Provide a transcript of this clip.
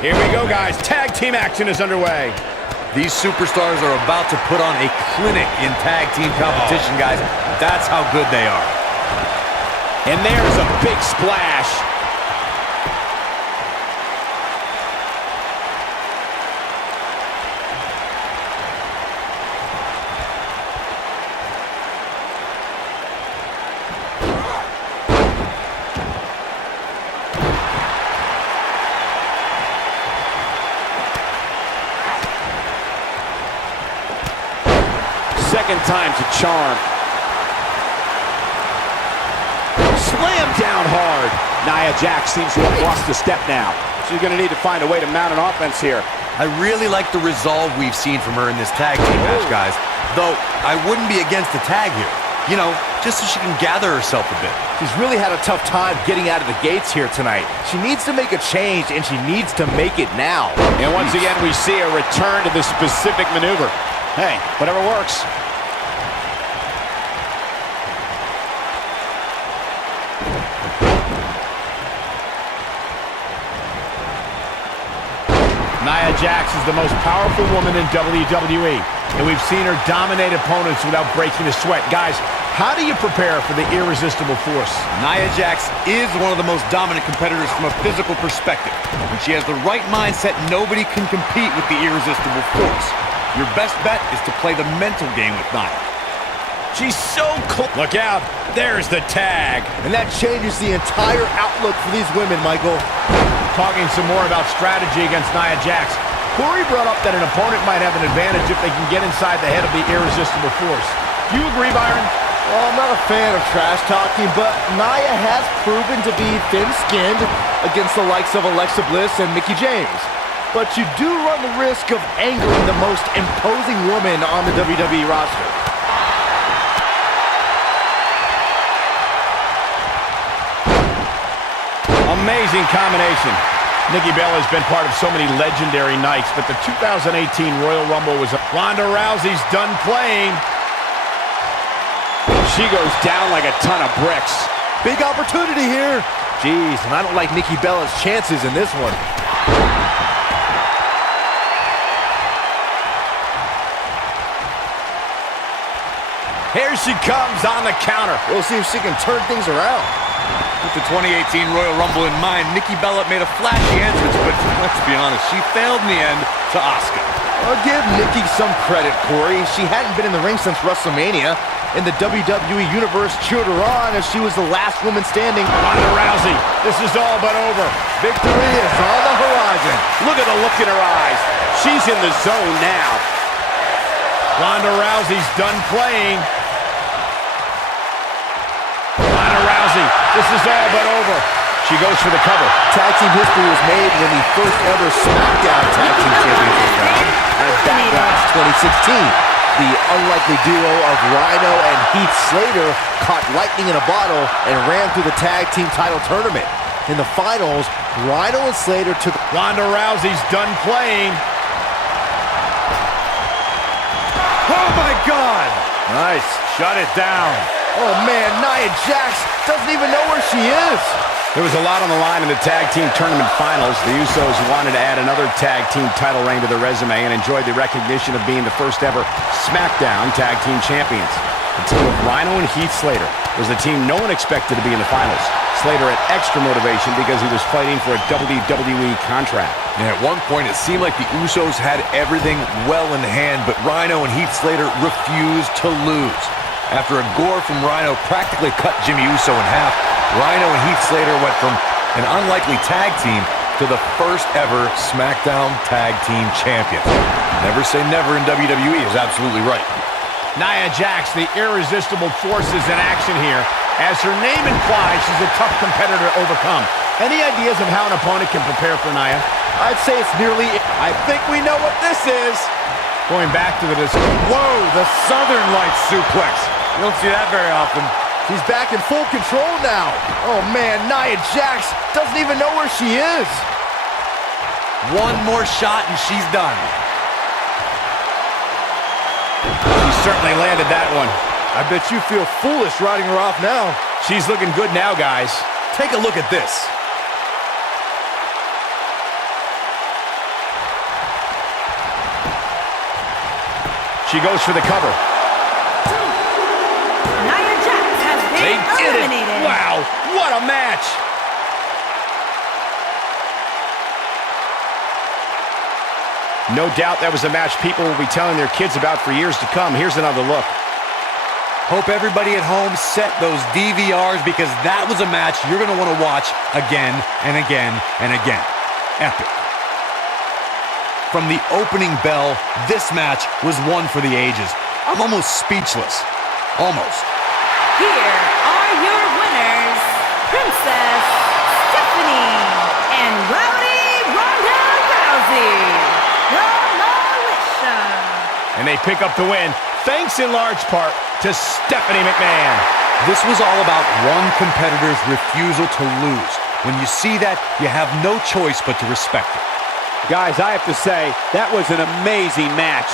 Here we go, guys. Tag team action is underway. These superstars are about to put on a clinic in tag team competition, guys. That's how good they are. And there's a big splash. Second time's a charm. Slam down hard. Nia Jax seems to have lost a step now. She's going to need to find a way to mount an offense here. I really like the resolve we've seen from her in this tag team match, guys. Though, I wouldn't be against the tag here. You know, just so she can gather herself a bit. She's really had a tough time getting out of the gates here tonight. She needs to make a change, and she needs to make it now. And once again, we see a return to this specific maneuver. Hey, whatever works. Nia Jax is the most powerful woman in WWE, and we've seen her dominate opponents without breaking a sweat. Guys, how do you prepare for the irresistible force? Nia Jax is one of the most dominant competitors from a physical perspective. When she has the right mindset, nobody can compete with the irresistible force. Your best bet is to play the mental game with Nia. She's so close. Look out. There's the tag. And that changes the entire outlook for these women, Michael. Talking some more about strategy against Nia Jax. Corey brought up that an opponent might have an advantage if they can get inside the head of the irresistible force. Do you agree, Byron? Well, I'm not a fan of trash talking, but Nia has proven to be thin-skinned against the likes of Alexa Bliss and Mickie James. But you do run the risk of angering the most imposing woman on the WWE roster. Amazing combination. Nikki Bella has been part of so many legendary nights, but the 2018 Royal Rumble was Ronda Rousey's done playing. She goes down like a ton of bricks. Big opportunity here. Jeez, and I don't like Nikki Bella's chances in this one. Here she comes on the counter. We'll see if she can turn things around. With the 2018 Royal Rumble in mind, Nikki Bella made a flashy entrance, but let's be honest, she failed in the end to Asuka. I'll give Nikki some credit, Corey. She hadn't been in the ring since WrestleMania, and the WWE Universe cheered her on as she was the last woman standing. Ronda Rousey, this is all but over. Victory is on the horizon. Look at the look in her eyes. She's in the zone now. Ronda Rousey's done playing. Ronda Rousey, this is all but over. She goes for the cover. Tag team history was made when the first ever SmackDown Tag Team Championship was crowned at Backlash 2016. The unlikely duo of Rhino and Heath Slater caught lightning in a bottle and ran through the tag team title tournament. In the finals, Rhino and Slater took... Ronda Rousey's done playing. Oh my God! Nice. Shut it down. Oh man, Nia Jax doesn't even know where she is. There was a lot on the line in the tag team tournament finals. The Usos wanted to add another tag team title reign to their resume and enjoyed the recognition of being the first ever SmackDown tag team champions. The team of Rhino and Heath Slater was the team no one expected to be in the finals. Slater had extra motivation because he was fighting for a WWE contract. And at one point, it seemed like the Usos had everything well in hand, but Rhino and Heath Slater refused to lose. After a gore from Rhino practically cut Jimmy Uso in half, Rhino and Heath Slater went from an unlikely tag team to the first ever SmackDown Tag Team Champions. Never say never in WWE is absolutely right. Nia Jax, the irresistible force, is in action here. As her name implies, she's a tough competitor to overcome. Any ideas of how an opponent can prepare for Nia? I'd say it's nearly... I think we know what this is. Going back to the... Whoa, the Southern Light suplex. You don't see that very often. She's back in full control now. Oh man, Nia Jax doesn't even know where she is. One more shot and she's done. She certainly landed that one. I bet you feel foolish riding her off now. She's looking good now, guys. Take a look at this. She goes for the cover. Nia Jax has been eliminated. Wow, what a match! No doubt that was a match people will be telling their kids about for years to come. Here's another look. Hope everybody at home set those DVRs because that was a match you're going to want to watch again and again and again. Epic. From the opening bell, this match was one for the ages. I'm almost speechless. Almost. Here are your winners, Princess Stephanie and Rowdy Ronda Rousey. Demolition. And they pick up the win, thanks in large part to Stephanie McMahon. This was all about one competitor's refusal to lose. When you see that, you have no choice but to respect it. Guys, I have to say, that was an amazing match.